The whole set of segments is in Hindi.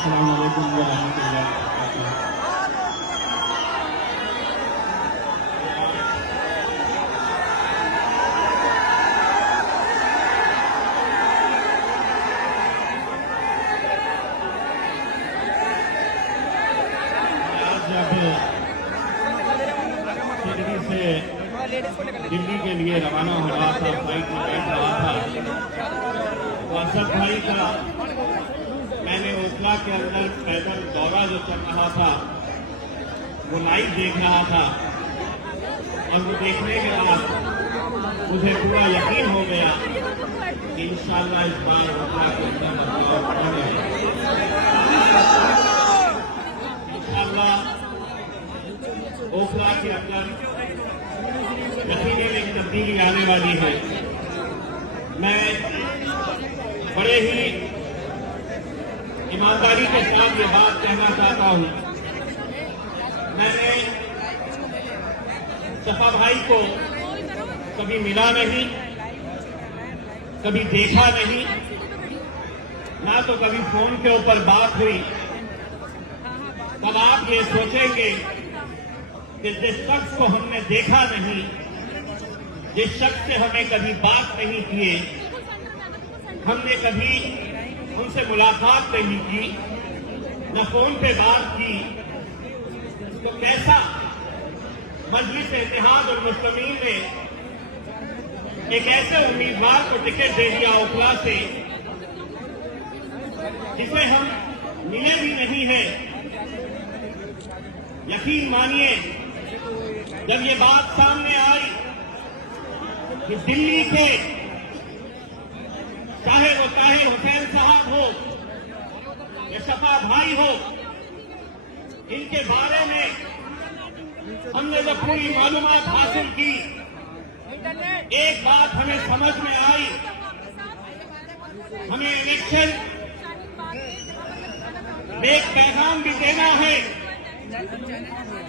अस्सलाम वालेकुम व रहमतुल्लाहि व बरकातुहू। शिरडी से दिल्ली के लिए रवाना हो रहा था, फ्लाइट में बैठ रहा था, तो असद भाई का मैंने ओखला के अंदर पैदल दौरा जो चल रहा था वो लाइव देख रहा था, और वो देखने के बाद मुझे पूरा यकीन हो गया कि इंशाअल्लाह इस बार ओखला के अंदर बदलाव होगा। इंशाअल्लाह ओखला के अंदर यकीनी एक तब्दीली आने वाली है। मैं बड़े ही ईमानदारी के साथ ये बात कहना चाहता हूं। मैंने सपा भाई को कभी मिला नहीं, कभी देखा नहीं, ना तो कभी फोन के ऊपर बात हुई। तब आप ये सोचेंगे कि जिस शख्स को हमने देखा नहीं, जिस शख्स से हमें कभी बात नहीं किए, हमने कभी उनसे मुलाकात नहीं की, न फोन पे बात की, तो कैसा मजलिस इत्तेहाद और मुस्लिमीन ने एक ऐसे उम्मीदवार को टिकट दे दिया ओखला से जिसे हम मिले भी नहीं है। यकीन मानिए, जब ये बात सामने आई कि दिल्ली के चाहे वो ताहिर हुसैन साहब हो या सपा भाई हो, इनके बारे में हमने जब पूरी मालूमात हासिल की, एक बात हमें समझ में आई, हमें इलेक्शन में एक पैगाम भी देना है।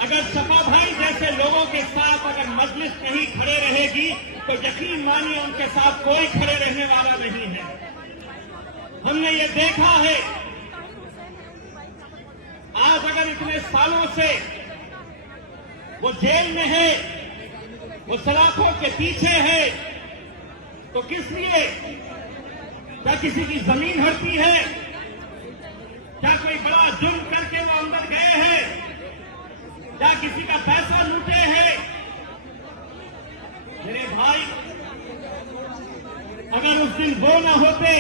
अगर सपा भाई जैसे लोगों के साथ अगर मजलिस नहीं खड़े रहेगी तो यकीन मानिए उनके साथ कोई खड़े रहने वाला नहीं है। हमने ये देखा है, आज अगर इतने सालों से वो जेल में है, वो सलाखों के पीछे है, तो किस लिए? क्या किसी की जमीन हड़पी है? क्या कोई बड़ा जुर्म करके वो अंदर गए हैं? क्या किसी का पैसा लूटे हैं? मेरे भाई, अगर उस दिन वो न होते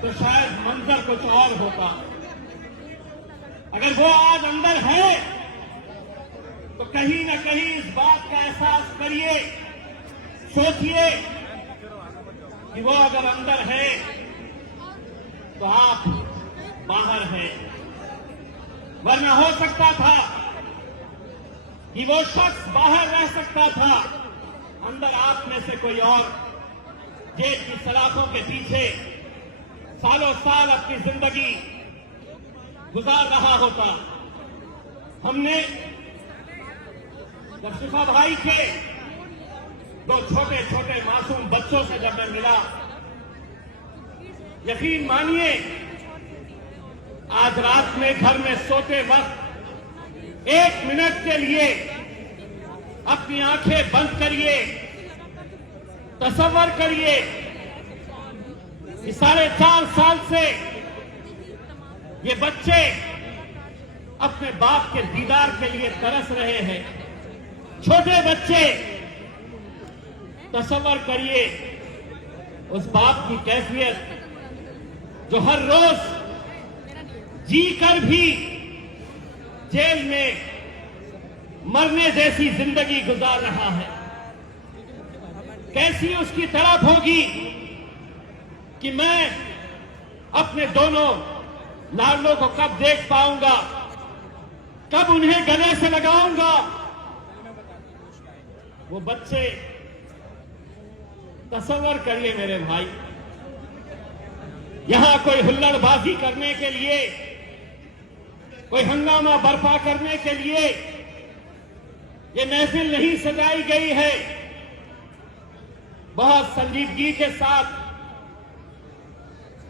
तो शायद मंजर कुछ और होता। अगर वो आज अंदर है तो कहीं न कहीं इस बात का एहसास करिए, सोचिए कि वो अगर अंदर है तो आप बाहर हैं। वरना हो सकता था कि वो शख्स बाहर रह सकता था, अंदर आप में से कोई और जेल की सलाखों के पीछे सालों साल अपनी जिंदगी गुजार रहा होता। हमने जब सपा भाई के दो छोटे छोटे मासूम बच्चों से जब मैं मिला, यकीन मानिए आज रात में घर में सोते वक्त 1 मिनट के लिए अपनी आंखें बंद करिए, तसव्वुर करिए कि 4.5 साल से ये बच्चे अपने बाप के दीदार के लिए तरस रहे हैं। छोटे बच्चे, तसव्वुर करिए उस बाप की कैफियत जो हर रोज जी कर भी जेल में मरने जैसी जिंदगी गुजार रहा है। कैसी उसकी तड़प होगी कि मैं अपने दोनों लाडलों को कब देख पाऊंगा, कब उन्हें गले से लगाऊंगा। वो बच्चे, तसव्वुर करिए मेरे भाई, यहां कोई हुल्लड़बाजी करने के लिए, कोई हंगामा बर्पा करने के लिए ये महफिल नहीं सजाई गई है। बहुत संजीदगी के साथ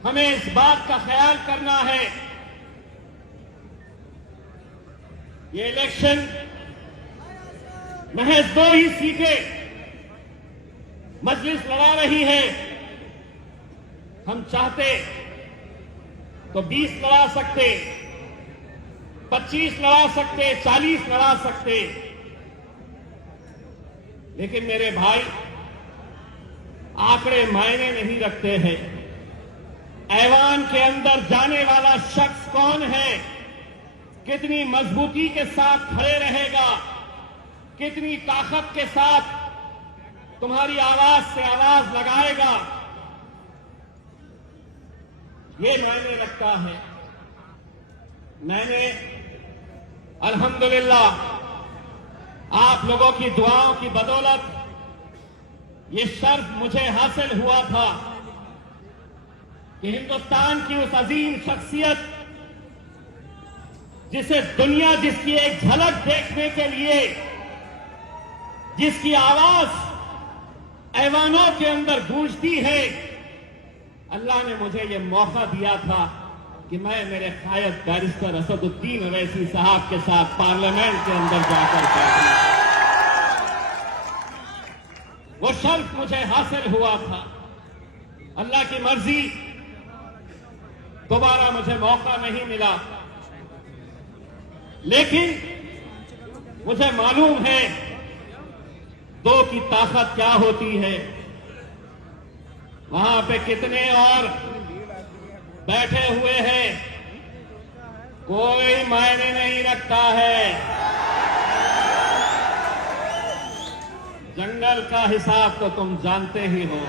हमें इस बात का ख्याल करना है ये इलेक्शन महज 2 ही सीटें मजलिस लड़ा रही है। हम चाहते तो 20 लड़ा सकते, 25 लड़ा सकते, 40 लड़ा सकते, लेकिन मेरे भाई आंकड़े मायने नहीं रखते हैं। ऐवान के अंदर जाने वाला शख्स कौन है, कितनी मजबूती के साथ खड़े रहेगा, कितनी ताकत के साथ तुम्हारी आवाज से आवाज लगाएगा, ये मायने रखता है। मैंने अल्हम्दुलिल्लाह आप लोगों की दुआओं की बदौलत ये शर्फ मुझे हासिल हुआ था कि हिंदुस्तान की उस अजीम शख्सियत जिसे दुनिया जिसकी एक झलक देखने के लिए, जिसकी आवाज ऐवानों के अंदर गूंजती है, अल्लाह ने मुझे ये मौका दिया था कि मैं मेरे कायद बैरिस्टर असदुद्दीन अवैसी साहब के साथ पार्लियामेंट के अंदर जाकर बैठूं। वो शर्फ मुझे हासिल हुआ था। अल्लाह की मर्जी दोबारा मुझे मौका नहीं मिला, लेकिन मुझे मालूम है 2 की ताकत क्या होती है। वहां पे कितने और बैठे हुए हैं, कोई मायने नहीं रखता है। जंगल का हिसाब तो तुम जानते ही हो।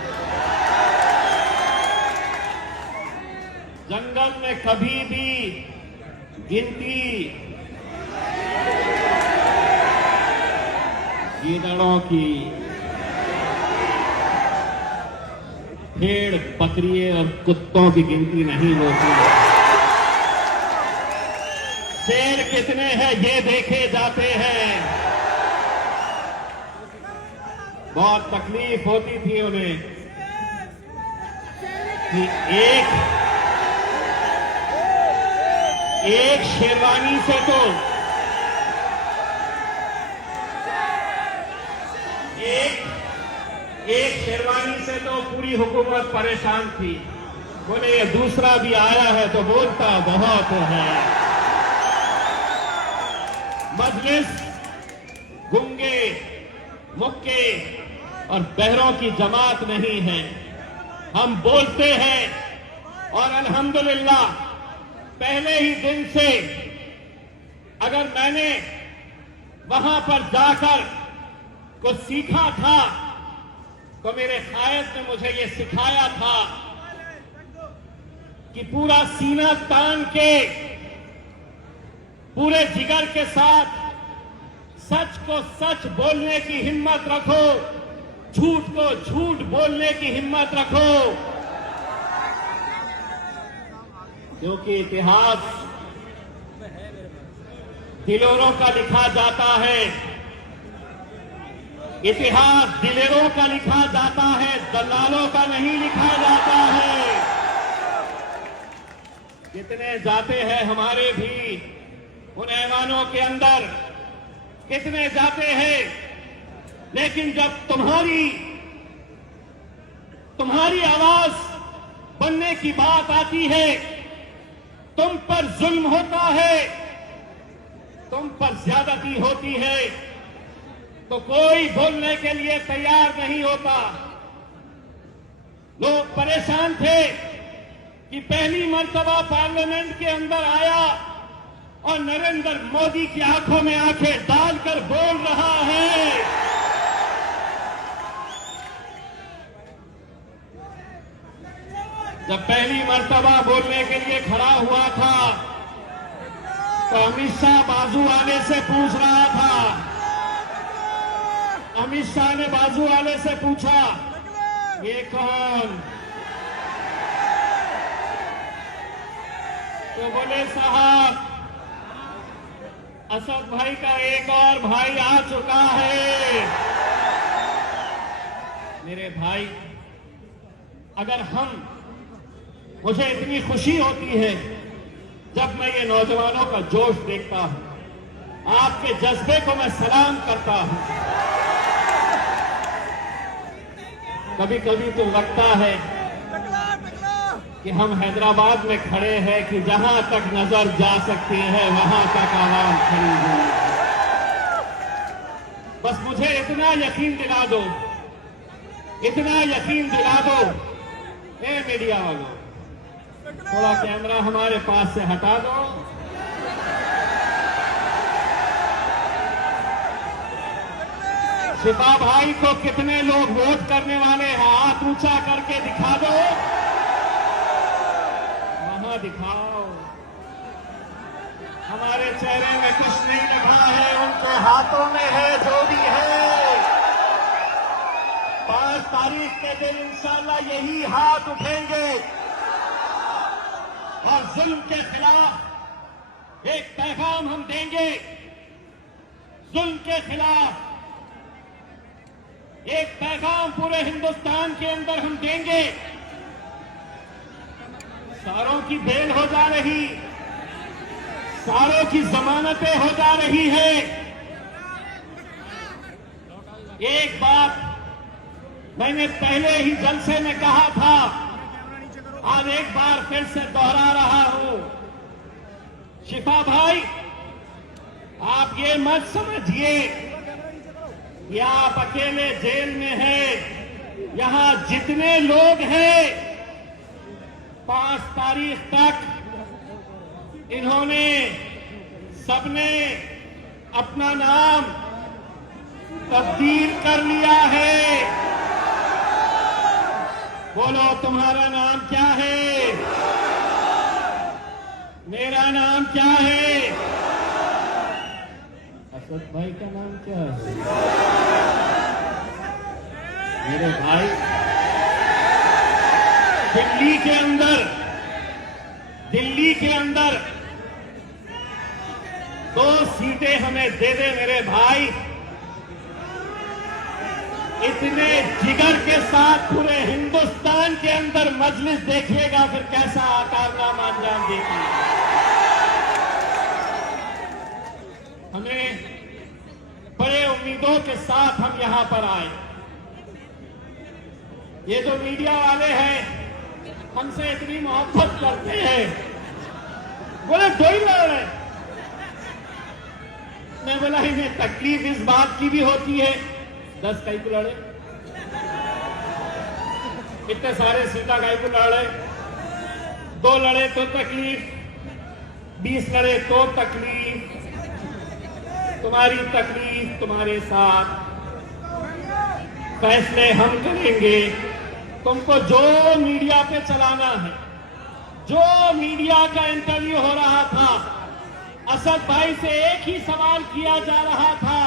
जंगल में कभी भी गिनती गीदड़ों की, भेड़ बकरियों और कुत्तों की गिनती नहीं होती। शेर कितने हैं ये देखे जाते हैं। बहुत तकलीफ होती थी उन्हें कि एक शेरवानी से तो एक शेरवानी से तो पूरी हुकूमत परेशान थी। बोले ये दूसरा भी आया है तो बोलता बहुत है। मजलिस गूंगे, मुक्के और बहरों की जमात नहीं है। हम बोलते हैं और अल्हम्दुलिल्लाह पहले ही दिन से अगर मैंने वहां पर जाकर कुछ सीखा था तो मेरे कायद ने मुझे ये सिखाया था कि पूरा सीना तान के, पूरे जिगर के साथ सच को सच बोलने की हिम्मत रखो, झूठ को झूठ बोलने की हिम्मत रखो, क्योंकि इतिहास दिलेरों का लिखा जाता है। इतिहास दिलेरों का लिखा जाता है, दलालों का नहीं लिखा जाता है। कितने जाते हैं हमारे भी उन ऐवानों के अंदर, कितने जाते हैं, लेकिन जब तुम्हारी आवाज बनने की बात आती है, तुम पर जुल्म होता है, तुम पर ज्यादती होती है, तो कोई बोलने के लिए तैयार नहीं होता। लोग परेशान थे कि पहली मर्तबा पार्लियामेंट के अंदर आया और नरेंद्र मोदी की आंखों में आंखें डालकर बोल रहा है। जब पहली मर्तबा बोलने के लिए खड़ा हुआ था तो अमित शाह बाजू वाले से पूछ रहा था। अमित शाह ने बाजू वाले से पूछा, ये कौन? तो बोले साहब, असद भाई का एक और भाई आ चुका है। मेरे भाई, अगर मुझे इतनी खुशी होती है जब मैं ये नौजवानों का जोश देखता हूं, आपके जज्बे को मैं सलाम करता हूं। कभी कभी तो लगता है कि हम हैदराबाद में खड़े हैं कि जहां तक नजर जा सकती है वहां तक आवाम खड़ी हुई है। बस मुझे इतना यकीन दिला दो, इतना यकीन दिला दो, ए मीडिया वालों, थोड़ा कैमरा हमारे पास से हटा दो। शिफा भाई को कितने लोग वोट करने वाले हैं, हाथ ऊंचा करके दिखा दो, वहां दिखाओ। हमारे चेहरे में कुछ नहीं लिखा है, उनके हाथों में है जो भी है। 5 तारीख के दिन इंशाल्लाह यही हाथ उठेंगे और जुल्म के खिलाफ एक पैगाम हम देंगे। जुल्म के खिलाफ एक पैगाम पूरे हिंदुस्तान के अंदर हम देंगे। सारों की बेल हो जा रही, सारों की जमानतें हो जा रही है। एक बात मैंने पहले ही जलसे में कहा था, आज एक बार फिर से दोहरा रहा हूं। शिफा भाई, आप ये मत समझिए कि आप अकेले जेल में हैं। यहां जितने लोग हैं 5 तारीख तक इन्होंने सबने अपना नाम तब्दील कर लिया है। बोलो, तुम्हारा नाम क्या है? मेरा नाम क्या है? असद भाई का नाम क्या है? मेरे भाई, दिल्ली के अंदर 2 सीटें हमें दे दे मेरे भाई। इतने जिगर के साथ पूरे हिंदुस्तान के अंदर मजलिस देखिएगा फिर कैसा कारनामा अंजाम देती है। हमें बड़े उम्मीदों के साथ हम यहां पर आए। ये जो मीडिया वाले हैं हमसे इतनी मोहब्बत करते हैं, बोले 2 ही लड़ रहे। मैं बोला इन्हें तकलीफ इस बात की भी होती है 10 कई को लड़े, इतने सारे सीटा कई को लड़ रहे। 2 लड़े तो तकलीफ, 20 लड़े तो तकलीफ। तुम्हारी तकलीफ तुम्हारे साथ, फैसले हम करेंगे। तुमको जो मीडिया पे चलाना है, जो मीडिया का इंटरव्यू हो रहा था, असद भाई से एक ही सवाल किया जा रहा था,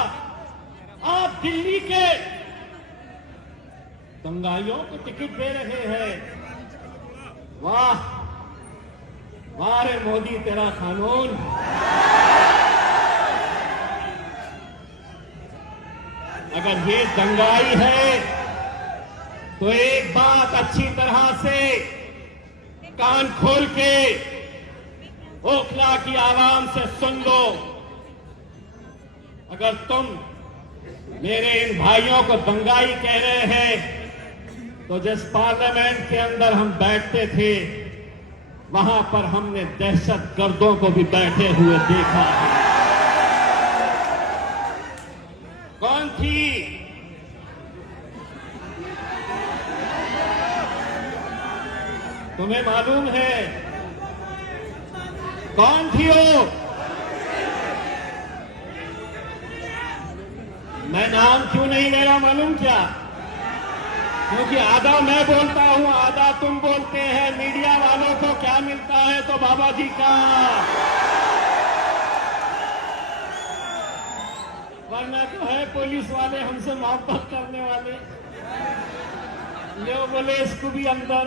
आप दिल्ली के दंगाइयों को टिकट दे रहे हैं। वाह वाह रे मोदी, तेरा कानून। अगर ये दंगाई है तो एक बात अच्छी तरह से कान खोल के ओखला की आवाम से सुन लो। अगर तुम मेरे इन भाइयों को दंगाई कह रहे हैं तो जिस पार्लियामेंट के अंदर हम बैठते थे वहां पर हमने दहशत गर्दों को भी बैठे हुए देखा है। कौन थी? तुम्हें मालूम है कौन थी वो? मैं नाम क्यों नहीं ले रहा मालूम क्या? क्योंकि आधा मैं बोलता हूं, आधा तुम बोलते हैं। मीडिया वालों को क्या मिलता है तो बाबा जी का, वरना तो है पुलिस वाले हमसे मोहब्बत करने वाले। ले बोले इसको भी अंदर,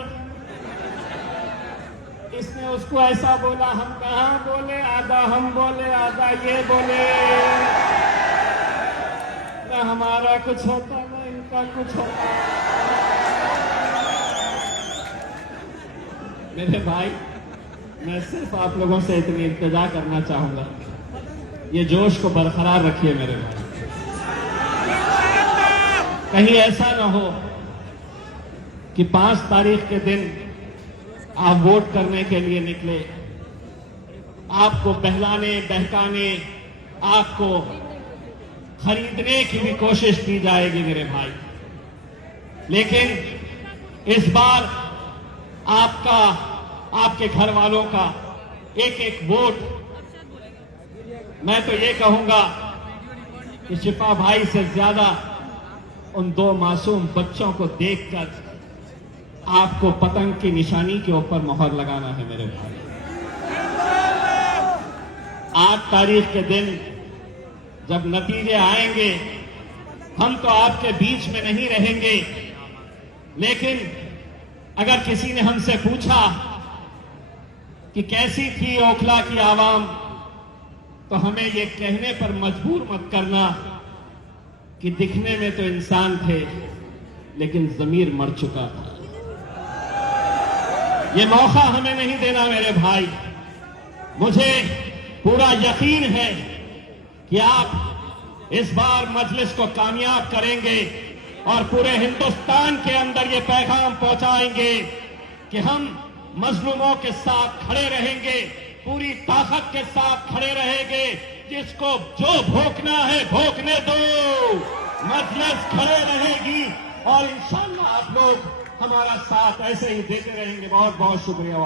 इसने उसको ऐसा बोला, हम कहां बोले, आधा हम बोले आधा ये बोले। ना हमारा कुछ होता ना इनका कुछ होता। मेरे भाई, मैं सिर्फ आप लोगों से इतनी इल्तिजा करना चाहूंगा, ये जोश को बरकरार रखिए मेरे भाई। कहीं ऐसा ना हो कि 5 तारीख के दिन आप वोट करने के लिए निकले, आपको बहलाने बहकाने, आपको खरीदने की भी कोशिश की जाएगी मेरे भाई। लेकिन इस बार आपका, आपके घर वालों का एक एक वोट, मैं तो ये कहूंगा कि शिफा भाई से ज्यादा उन 2 मासूम बच्चों को देखकर आपको पतंग की निशानी के ऊपर मोहर लगाना है मेरे भाई। 8 तारीख के दिन जब नतीजे आएंगे, हम तो आपके बीच में नहीं रहेंगे, लेकिन अगर किसी ने हमसे पूछा कि कैसी थी ओखला की आवाम, तो हमें ये कहने पर मजबूर मत करना कि दिखने में तो इंसान थे लेकिन ज़मीर मर चुका था। ये मौका हमें नहीं देना मेरे भाई। मुझे पूरा यकीन है कि आप इस बार मजलिस को कामयाब करेंगे और पूरे हिंदुस्तान के अंदर ये पैगाम पहुंचाएंगे कि हम मजलूमों के साथ खड़े रहेंगे, पूरी ताकत के साथ खड़े रहेंगे। जिसको जो भोंकना है भोंकने दो, मजलिस खड़े रहेगी और इंशाअल्लाह आप लोग हमारा साथ ऐसे ही देते रहेंगे। बहुत बहुत शुक्रिया।